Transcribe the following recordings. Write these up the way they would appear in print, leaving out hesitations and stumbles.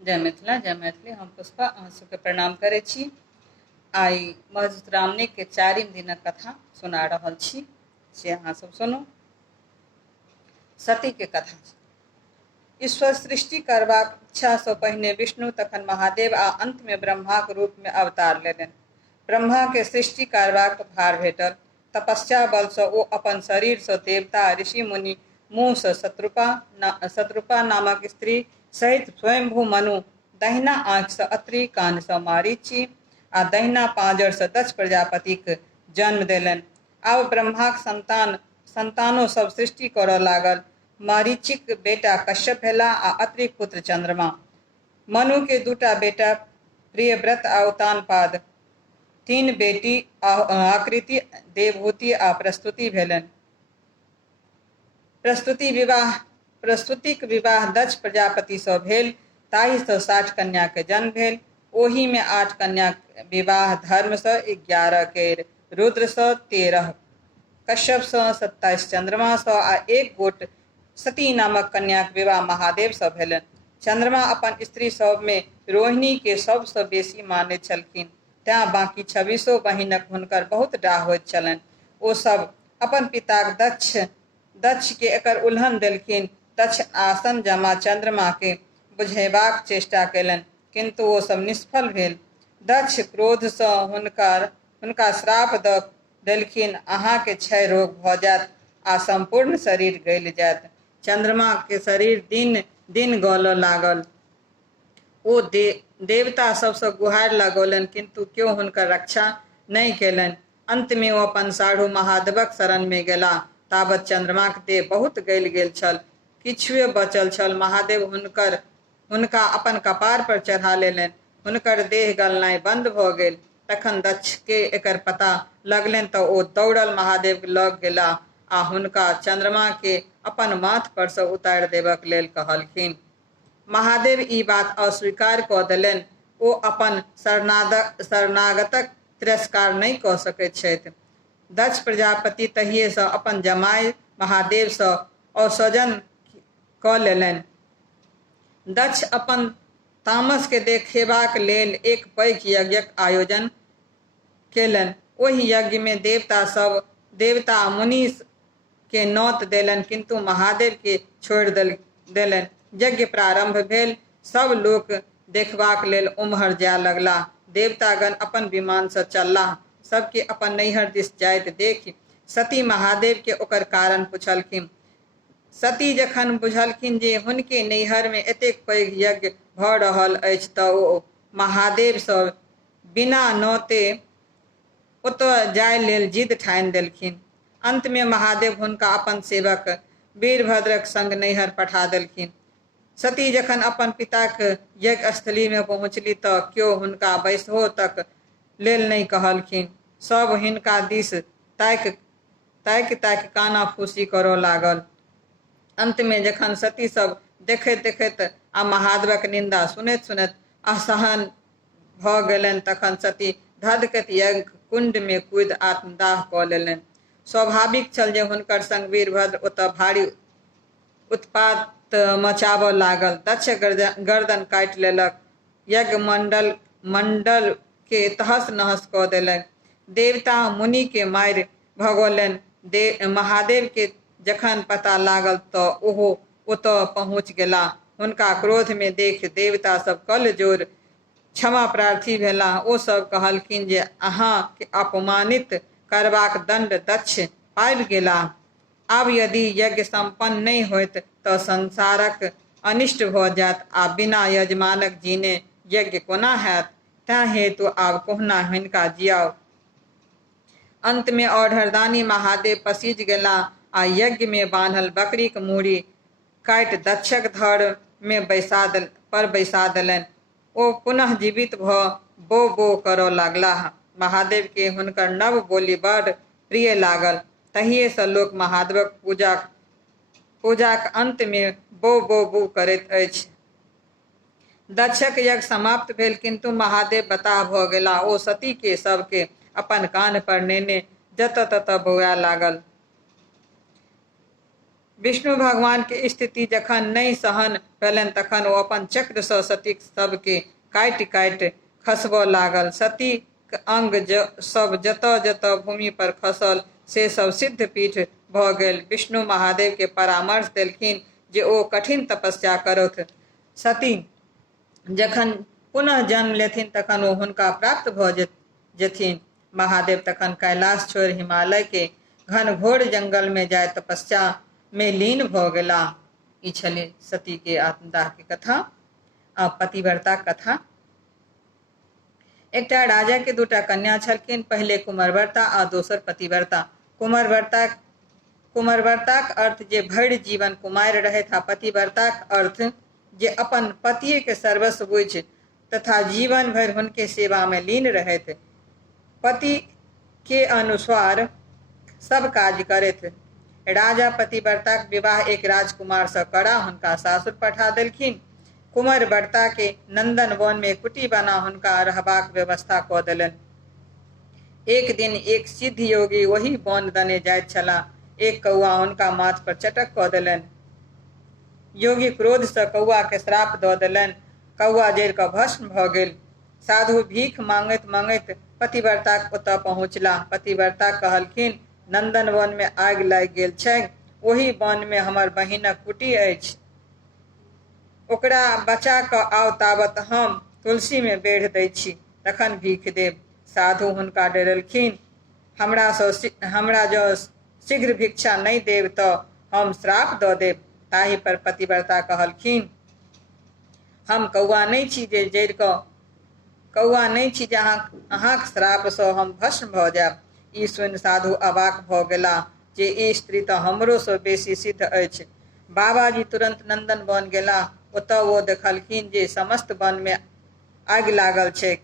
जय मिथिला जय मैथिली। हम पुष्पा अहाँ सबके प्रणाम करै छी। आई मधुश्रावणी के चारिम दिनक कथा सुना रहल छी से अहाँ सब सुनू। सती के कथा। ईश्वर सृष्टि करबाक इच्छा सँ पहिने विष्णु तखन महादेव आ अंत में ब्रह्माक रूप में अवतार लेलनि। ब्रह्मा के सृष्टि करबाक भार भेटल। तपस्या बल सँ ओ अपन शरीर सँ देवता ऋषि मुनि मुँह सँ शत्रुपा नामक स्त्री सहित स्वयंभू मनु, दहिना आँखि सँ अत्रि, कान सँ मारीचि आ दहिना पाँजर सँ दक्ष प्रजापतिक जन्म देलनि। आब ब्रह्माक संतानो सब सृष्टि करऽ लागल। मारीचिक बेटा कश्यप भेला आ अत्रिक पुत्र चंद्रमा। मनु के दूटा बेटा प्रियव्रत आ उत्तानपाद, तीन बेटी आकृति, देवहूति आ प्रस्तुति भेलनि। प्रस्तुतिक विवाह दक्ष प्रजापति सँ भेल, ताहि सँ 60 कन्या के जन्म भेल। ओहि में 8 कन्या विवाह धर्म सँ, 11 केर रुद्र सँ, 13 कश्यप सँ, 27 चंद्रमा सँ आ 1 गोट सती नामक कन्याक विवाह महादेव सँ भेलनि। चंद्रमा अपन स्त्री सभ में रोहिणी के सब सँ बेसी मानैत छलखिन, तें बाकी 26 बहिनक हुनकर बहुत डाह होइत छलनि। ओ सब अपन पिताक दक्ष के एकर उल्लंघन देलखिन। दक्ष आसन जमा चंद्रमा के बुझेबाक चेष्टा केलनि, किंतु ओ सब निष्फल भेल। दक्ष क्रोध सँ हुनका श्राप दऽ देलखिन, अहाँ के क्षय रोग भऽ जायत आ संपूर्ण शरीर गलि जायत। चंद्रमा के शरीर दिन दिन गलऽ लागल। ओ देवता सब सँ गुहारि लगौलनि, किंतु केओ हुनकर रक्षा नहि केलनि। अंत में ओ अपन साढ़ू महादेवक शरण में गेला। ताबत चंद्रमाक देह बहुत गलि गेल छल, किछुए बचल छल। महादेव हुनका अपन कपार पर चढ़ा लेलनि। हुनकर देह गलनाइ बंद भऽ गेल। तखन दक्ष के एकर पता लगलनि तऽ ओ दौड़ल महादेव लग गेला आ हुनका चंद्रमा के अपन माथ पर सँ उतारि देबाक लेल कहलखिन। महादेव ई बात अस्वीकार कऽ देलनि। ओ अपन शरणागतक तिरस्कार नहि कऽ सकैत छथि। दक्ष प्रजापति तहिए सँ अपन जमाय महादेव सँ औसजन कऽ लेलनि। दक्ष अपन तामस के देखेबाक लेल एक पैघ यज्ञक आयोजन केलनि। ओहि यज्ञ में देवता मुनि के नौत देलनि, किंतु महादेव के छोड़ि देलनि। यज्ञ प्रारंभ भेल। सब लोक देखबाक लेल उम्हर जाय लगलाह। देवतागण अपन विमान सँ चललाह। सबके अपन नैहर दिस जाइत देखि सती महादेव के ओकर कारण पुछलखिन। सती जखन बुझलखिन जे हुनके नैहर में एतेक पैघ यज्ञ भऽ रहल अछि तऽ ओ महादेव सँ बिना नौते ओतय जाय लेल जिद ठानि देलखिन। अंत में महादेव हुनका अपन सेवक वीरभद्रक संग नैहर पठा देलखिन। सती जखन अपन पिताक यज्ञ स्थली में पहुँचली तऽ केओ हुनका बैसहो तक लेल नहि कहलखिन। सब हिनका दिस ताकि काना फूसी करऽ लागल। अंत में जखन सती सब देखैत आ महादेवक निंदा सुनैत असहन भऽ गेलनि, तखन सती धधकैत यज्ञ कुंड में कूदि आत्मदाह कऽ लेलनि। स्वाभाविक छल जे हुनकर संग वीरभद्र ओतऽ भारी उत्पात मचाबऽ लागल। दक्ष गर्दन काटि लेलक, यज्ञ मंडल के तहस नहस कऽ देलक। देवता मुनि के मारि भगौलनि। महादेव के जखन पता लागल तऽ ओहो ओतऽ पहुँच गेला। हुनका क्रोध में देख देवता सब कल जोर क्षमा प्रार्थी भेला। ओ सब कहलखिन जे अहाँ के अपमानित करबाक दंड दक्ष पाबि गेलाह। आब यदि यज्ञ संपन्न नहि होयत तऽ संसारक अनिष्ट भऽ जायत आ बिना यजमानक जीने यज्ञ कोना हैत। तें हेतु आब कहुना हिनका जियाउ। अंत में औढ़रदानी महादेव पसीज गेला आ यज्ञ में बान्हल बकरीक मूड़ी काटि दक्षक धड़ में बैसा देलनि। ओ पुनः जीवित भऽ बो बो करऽ लागलाह। महादेव के हुनकर नव बोली बड़ प्रिय लागल। तहिए सँ लोक महादेवक पूजाक अंत में बो बो बू करैत अछि। दक्षक यज्ञ समाप्त भेल, किंतु महादेव बताह भऽ गेला। ओ सती के सबके अपन कान पर नेने जतऽ ततऽ बौआए लागल। विष्णु भगवान के स्थिति जखन नहीं सहन भेलनि तखन ओ अपन चक्र सँ सतीक सबके काटि काटि खसबऽ लागल। सतीक अंग सब जतऽ जतऽ भूमि पर खसल से सब सिद्ध पीठ भऽ गेल। विष्णु महादेव के परामर्श देलखिन जे ओ कठिन तपस्या करथि। सती जखन पुनः जन्म लेथिन तखन ओ हुनका प्राप्त भऽ जेथिन। महादेव तखन कैलाश छोड़ि हिमालय के घन घोर जंगल में जाय तपस्या में लीन भऽ गेलाह। ई छलै सती के आत्मदाह के कथा आ पतिव्रता कथा। एकटा राजा के दूटा कन्या छलखिन, पहिले कुंवरव्रता आ दोसर पतिव्रता। कुंवरव्रताक अर्थ जे भरि जीवन कुमारि रहैत आ पतिव्रताक अर्थ जे अपन पतिये के सर्वस्व बुझि तथा जीवन भर हुनके सेवा में लीन रहैत, पति के अनुसार सब काज करैत। राजा पतिव्रताक विवाह एक राजकुमार सँ करा हुनका सासुर पठा देलखिन। कुंवरव्रता के नंदन वन में कुटी बना हुनका रहबाक व्यवस्था कऽ देलनि। एक दिन एक सिद्ध योगी वही वन दने जाइत छलाह। एक कौआ हुनका माथ पर चटक कऽ देलनि। योगी क्रोध सँ कौआ के श्राप दऽ देलनि। कौआ जरि कऽ भस्म भऽ गेल। साधु भीख मांगैत मांगैत पतिव्रताक ओतऽ पहुँचलाह। पतिव्रता कहलखिन, नंदन वन में आगि लागि गेल छै। ओही वन में हमर बहिनक कुटी अछि। ओकरा बचा कऽ आउ, ताबत हम तुलसी में बेढ़ दै छी, तखन भीख देब। साधु हुनका डरलखिन, हमरा जँ शीघ्र भिक्षा नहीं देब तऽ हम श्राप दऽ देब। ताहि पर पतिव्रता कहलखिन, हम कौआ नहीं छी जे अहाँक श्राप सँ हम भस्म भऽ जायब। ई सुनि साधु अवाक भऽ गेलाह जे ई स्त्री तऽ हमरो सँ बेसी सिद्ध अछि। बाबाजी तुरंत नंदन वन गेलाह। ओतऽ वो देखलखिन जे समस्त वन में आगि लागल छै,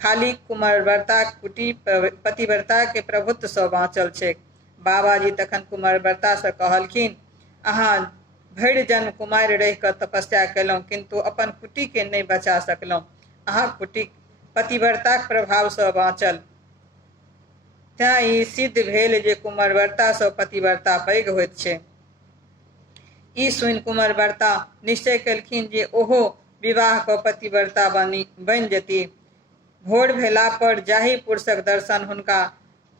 खाली कुंवरव्रताक कुटी पतिव्रता के प्रभुत्व सँ बाँचल छै। बाबाजी तखन कुंवरव्रता सँ कहलखिन, अहाँ भरि जन्म कुमारि रहि कऽ तपस्या केलहुँ, किंतु अपन कुटी के नहीं बचा सकलहुँ। अहाँक कुटी पतिव्रताक प्रभाव सँ बाँचल, तेँ ई सिद्ध भेल जे कुंवरव्रता सँ पतिव्रता पैघ होइत छै। ई सुनि कुंवरव्रता निश्चय केलखिन जे ओहो विवाह कऽ पतिव्रता बनि जेती। भोर भेला पर जाहि पुरुषक दर्शन हुनका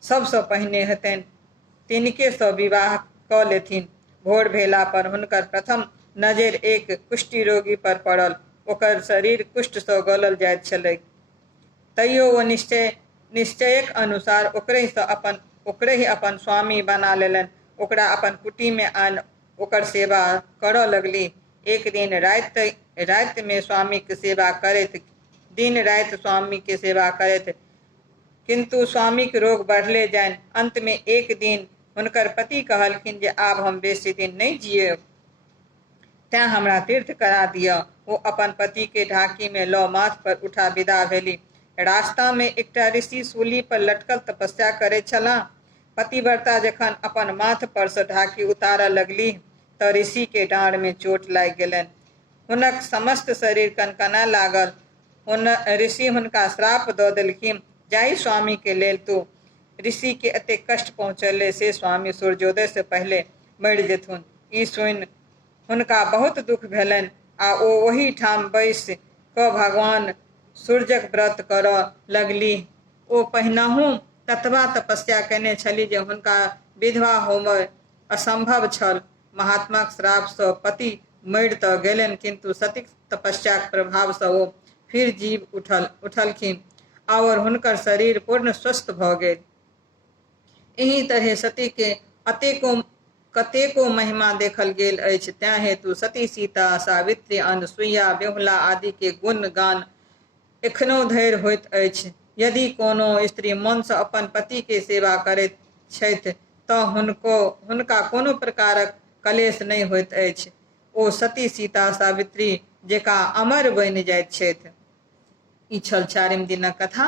सबसँ पहिने हेतनि, तिनके सँ विवाह कऽ लेथिन। भोर भेला पर हुनकर प्रथम नजरि एक कुष्ठी रोगी पर पड़ल। ओकर शरीर कुष्ठ सँ गलल जाइत छलैक। तैयो ओ निश्चयक अनुसार ओकरे ही अपन स्वामी बना लेलनि। ओकरा अपन कुटी में आनि ओकर सेवा करऽ लगली। एक दिन राति में स्वामी के सेवा करैत, दिन राति स्वामी के सेवा करैत, किंतु स्वामी के रोग बढ़ले जानि। अंत में एक दिन हुनकर पति कहलखिन जे आब हम बेसी दिन नहीं जियब, तेँ हमरा तीर्थ करा दिअ। ओ अपन पति के ढाकी में लऽ माथ पर उठा विदा भेली। रास्ता में एकटा ऋषि सूली पर लटकल तपस्या करैत छलाह। पतिव्रता जखन अपन माथ पर सँ ढाकी उतारऽ लगलीह तऽ ऋषि के डाँड़ में चोट लागि गेलनि। हुनक समस्त शरीर कनकनाय लागल। ऋषि हुनका श्राप दऽ देलखिन, जाहि स्वामी के लेल तू ऋषि के एतेक कष्ट पहुँचेले से स्वामी सूर्योदय से पहले मरि जेथुन। ई सुनि हुनका बहुत दुख भेलनि आ ओ ओही ठाम बैसि कऽ भगवान सूर्यक व्रत करऽ लगलीह। ओ पहिनहुँ ततबा तपस्या केने छलीह जे हुनका विधवा होमय असंभव छल। महात्माक श्राप सँ पति मरि तऽ गेलनि, किंतु सतीक तपस्याक प्रभाव सँ ओ फिर जीव उठलखिन आओर हुनकर शरीर पूर्ण स्वस्थ भऽ गेल। एही तरहे सती के कतेको महिमा देखल गेल अछि। तेँ हेतु सती, सीता, सावित्री, अनसुईया, बेहुला आदि के गुण गान एखनो धरि होइत अछि। यदि कोनो स्त्री मन सँ अपन पति के सेवा करैत छथि तऽ हुनका कोनो प्रकारक कलेश नहीं होइत अछि। ओ सती, सीता, सावित्री जेकाँ अमर बनि जाइत छथि। ई छल 4म दिनक कथा।